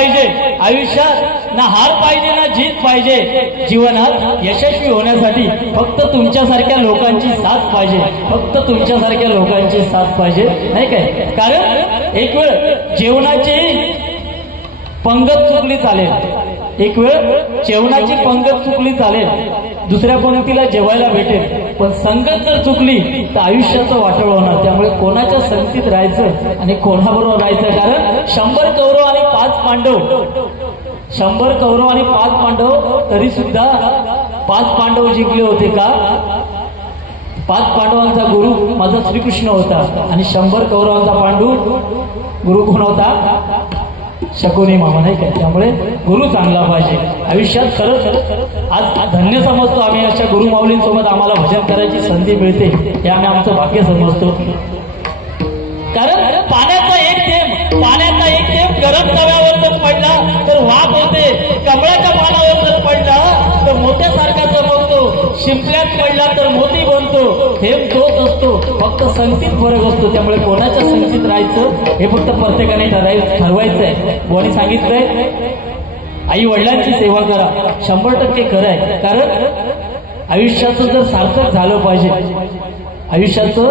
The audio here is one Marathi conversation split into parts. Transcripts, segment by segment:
पाहिजे आयुष्यात, ना हार पाहिजे ना जीत पाहिजे. जीवनात यशस्वी होण्यासाठी फक्त तुमच्यासारख्या लोकांची साथ पाहिजे, फक्त तुमच्यासारख्या लोकांची साथ पाहिजे, नाही काय. कारण एक वेळ जेवणाची पंगत चुकली चालेल, एक वेळ जेवणाची पंगत चुकली चालेल, दुसऱ्या पंक्तीला जेवायला भेटेल, पण संगत जर चुकली तर आयुष्याचं वाटोळ होणार. त्यामुळे कोणाच्या संगतीत राहायचं आणि कोणाबरोबर राहायचं. कारण 100 कौरव आणि 5 पांडव, 100 कौरव आणि 5 पांडव, तरी सुद्धा 5 पांडव जिंकले होते का. 5 पांडवांचा गुरु माझा श्रीकृष्ण होता आणि 100 कौरवांचा पांडू गुरु कोण होता, शकुनी मामा, नाही काय. त्यामुळे गुरु चांगला पाहिजे आयुष्यात. खरंच आज धन्य समजतो आम्ही अशा गुरु माऊलींसोबत आम्हाला भजन करायची संधी मिळते, हे आम्ही आमचं भाग्य समजतो. कारण पाण्याचा एक थेंब गरम तव्यावर जर पडला तर वाफ होते, कमळाच्या पानावर जर पडला तर मोत्यासारखा चमकतो, शिंपल्यात पडला तर मोती बनतो. थेंब तोच असतो, फक्त संगतीत फरक असतो. त्यामुळे कोणाच्या संगतीत राहायचं हे फक्त प्रत्येकाने ठरवायचं आहे. कोणी सांगितलंय आई वडिलांची सेवा करा, 100% खरं आहे. कारण आयुष्याचं जर सार्थक झालं पाहिजे, आयुष्याचं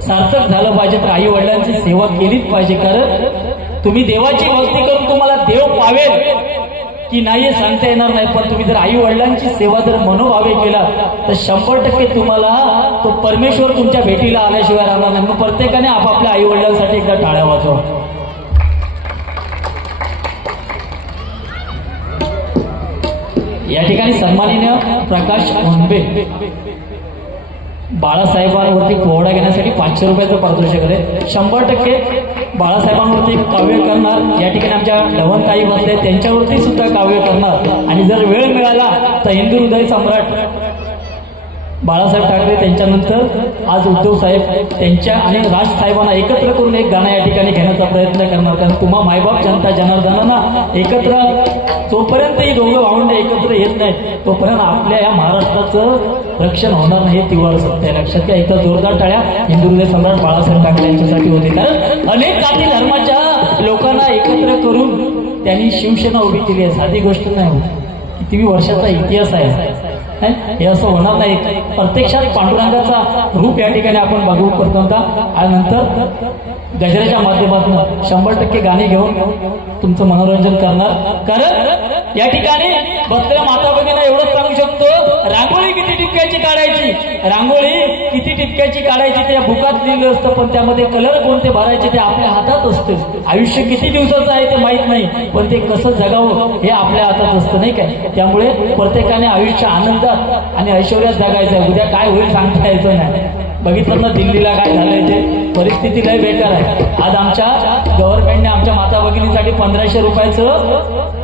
सार्थक झालं पाहिजे तर आई वडिलांची सेवा केलीच पाहिजे. कारण तुम्ही देवाची भक्ती करून तुम्हाला देव पावेल की नाही हे सांगता येणार नाही, पण तुम्ही जर आई वडिलांची सेवा जर मनोभावे केला तर 100% तुम्हाला तो परमेश्वर तुमच्या भेटीला आल्याशिवाय राहणार नाही. मग प्रत्येकाने आपापल्या आई वडिलांसाठी एकदा टाळ्या वाजवा. या ठिकाणी सन्माननीय प्रकाश मुंबे बाळासाहेबांवरती पोहडा घेण्यासाठी 500 रुपयाचं पारितोषिक आहे. 100% बाळासाहेबांवरती काव्य करणार. या ठिकाणी आमच्या लवणताई बसले, त्यांच्यावरती सुद्धा काव्य करणार. आणि जर वेळ मिळाला तर हिंदू हृदय सम्राट बाळासाहेब ठाकरे त्यांच्यानंतर आज उद्धव साहेब त्यांच्या आणि राज साहेबांना एकत्र करून एक गाणं या ठिकाणी घेण्याचा प्रयत्न करणार. कारण तुम्हा मायबाप जनता जनार्दनांना एकत्र, जोपर्यंत ही दोघं भावंड एकत्र येत नाहीत तोपर्यंत आपल्या या महाराष्ट्राचं रक्षण होणार नाही, हे तिवार सत्य लक्षात घ्या. इथं जोरदार टाळ्या हिंदू हृदय सम्राट बाळासाहेब ठाकरे यांच्यासाठी होते. कारण अनेक जाती धर्माच्या लोकांना एकत्र करून त्यांनी शिवसेना उभी केली आहे, साधी गोष्ट नाही होत. किती वर्षाचा इतिहास आहे, हे असं होणार नाही. प्रत्यक्षात पांडुरंगाचा रूप या ठिकाणी आपण बघू करतो. आणि नंतर गजराच्या माध्यमातून 100% गाणी घेऊन तुमचं मनोरंजन करणार. कारण या ठिकाणी बसलेल्या माता भगिनींना एवढंच सांगू शकतो, रांगोळी किती टिपक्याची काढायची, रांगोळी किती टिपक्याची काढायची त्या बुकात लिहिलं असतं, पण त्यामध्ये कलर कोणते भरायचे ते आपल्या हातात असते. आयुष्य किती दिवसाचं आहे ते माहित नाही, पण ते कसं जगावं हे आपल्या हातात असतं, नाही काय. त्यामुळे प्रत्येकाने आयुष्य आनंदात आणि ऐश्वर्यात जगायचं. उद्या काय होईल सांगता यायचं नाही. बघितलं ना दिल्लीला काय झालंय, ते परिस्थिती लय बेकार आहे. आज आमच्या गव्हर्नमेंटने आमच्या माता भगिनीसाठी 1500 रुपयाचं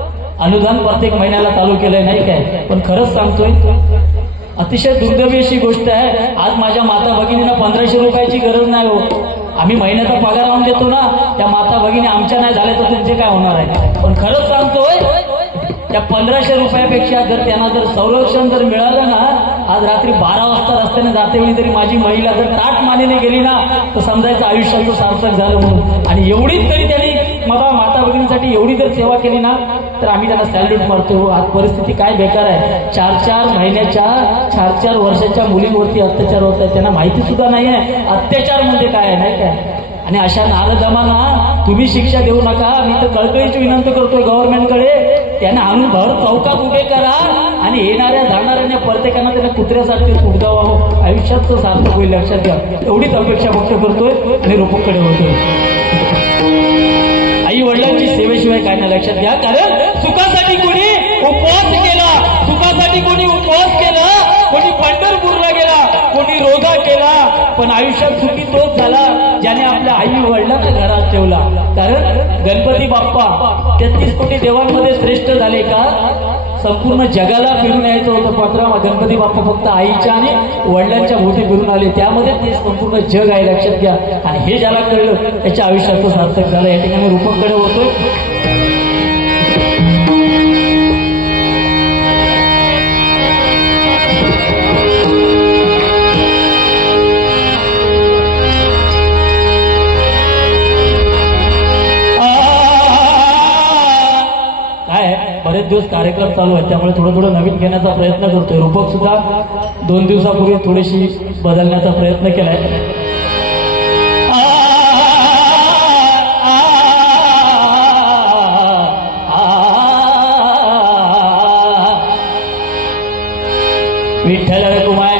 अनुदान प्रत्येक महिन्याला चालू केलंय, नाही काय. पण खरंच सांगतोय अतिशय दुर्दैवी अशी गोष्ट आहे, आज माझ्या माता भगिनींना 1500 रुपयाची गरज नाही हो. आम्ही महिन्याचा पगार लावून देतो ना, त्या माता भगिनी आमच्या नाही झाल्या तर तुमचे काय होणार आहे. पण खरंच सांगतोय त्या 1500 रुपयापेक्षा जर त्यांना जर संरक्षण जर मिळालं ना, आज रात्री 12 वाजता रस्त्याने जाते वेळी जरी माझी महिला जर ताट मानेने गेली ना तर समजायचं आयुष्याचं सार्थक झालं म्हणून. आणि एवढीच तरी त्यांनी मला माता भगिनींसाठी एवढी जर सेवा केली ना तर आम्ही त्यांना सॅल्यूट मारतो. आज परिस्थिती काय बेकार आहे. 4-4 महिन्याच्या 4-4 वर्षाच्या मुलींवरती अत्याचार होत आहे, त्यांना माहिती सुद्धा नाही आहे अत्याचार म्हणजे काय आहे, नाही काय. आणि अशा नालदमांना तुम्ही शिक्षा देऊ नका. मी तर कळकळीची विनंती करतोय गव्हर्नमेंटकडे, त्यांना आणून भर चौकात उभे करा आणि येणाऱ्या जाणाऱ्या प्रत्येकांना त्यांना कुत्र्यासारखे उडवावं, आयुष्याचं सार्थक होईल, लक्षात घ्या. एवढीच अपेक्षा व्यक्त करतोय आणि रोपकडे होतोय. आई वडिलांची सेवेशिवाय काय नाही, लक्षात घ्या. कारण सुखासाठी कोणी उपवास केला, सुखासाठी कोणी उपवास केला, कोणी पंढरपूरला गेला, कोणी रोजा केला, पण आयुष्यात सुखी तोच झाला ज्याने आपल्या आई वडिलांना घरात ठेवला. कारण गणपती बाप्पा 33 कोटी देवांमध्ये श्रेष्ठ झाले का. संपूर्ण जगाला फिरून यायचं होतं पत्रा, गणपती बाप्पा फक्त आईच्या आणि वडिलांच्या भोवती फिरून आले, त्यामध्ये ते संपूर्ण जग आहे, लक्षात घ्या. आणि हे ज्याला कळलं त्याच्या आयुष्याचं सार्थक झालं. या ठिकाणी रूपकडे होतोय. बरेच दिवस कार्यक्रम चालू आहेत, त्यामुळे थोडं थोडं नवीन घेण्याचा प्रयत्न करतोय. रूपक सुद्धा 2 दिवसापूर्वी थोडीशी बदलण्याचा प्रयत्न केलाय. विठ्ठल कुमार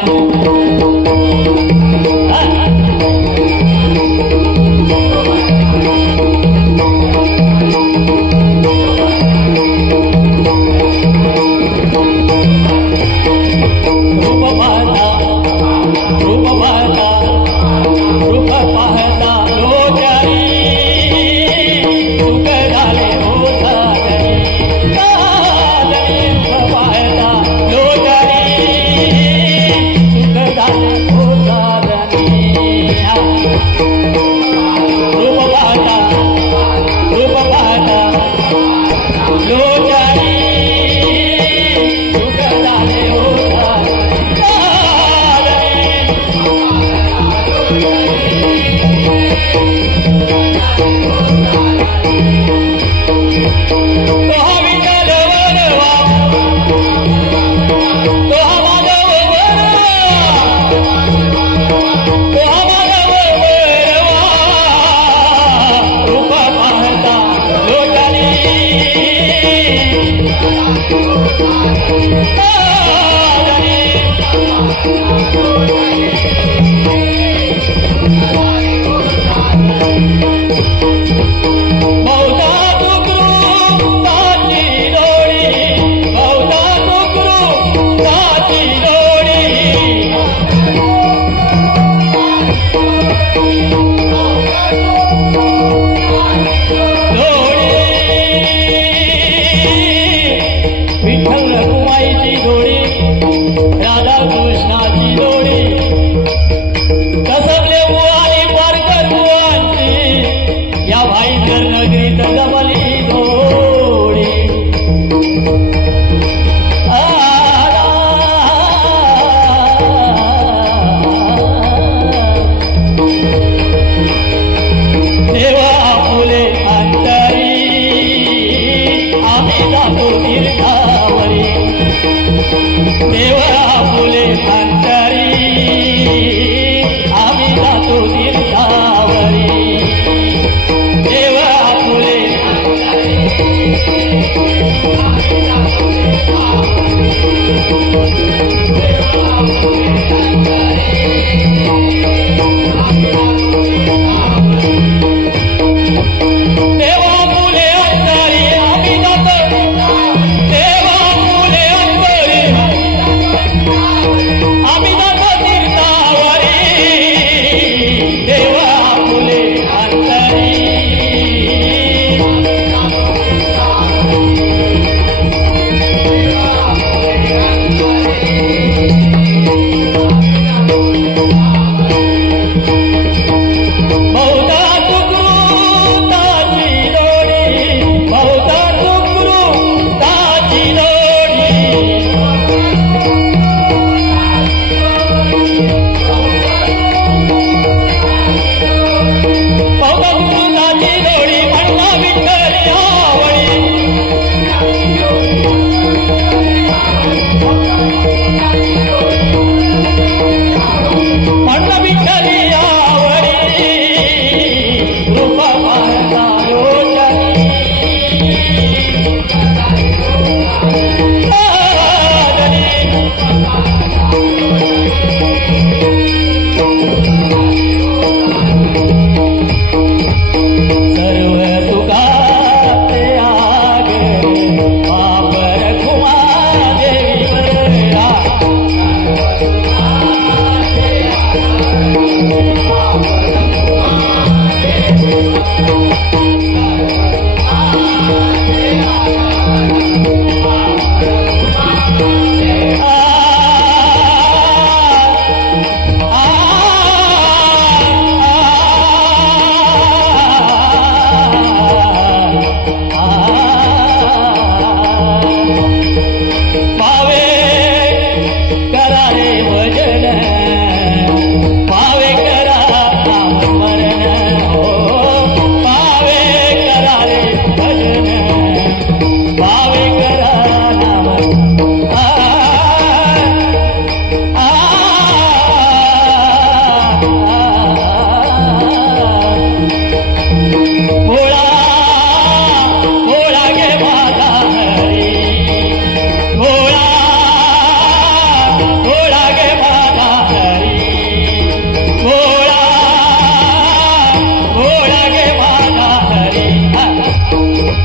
भावे करा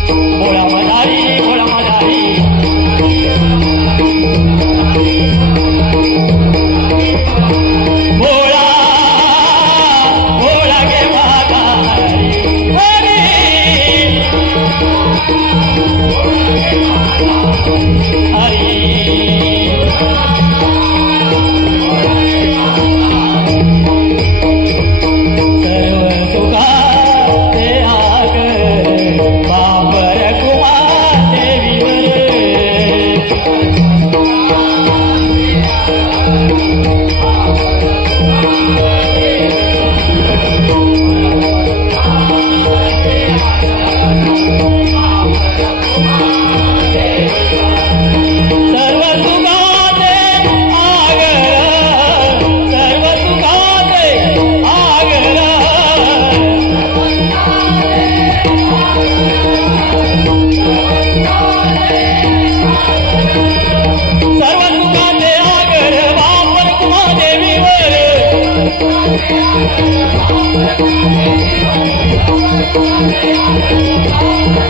भोळा मदारी भोळा मदारी भोळा भोळा गे माझा हरी Thank you.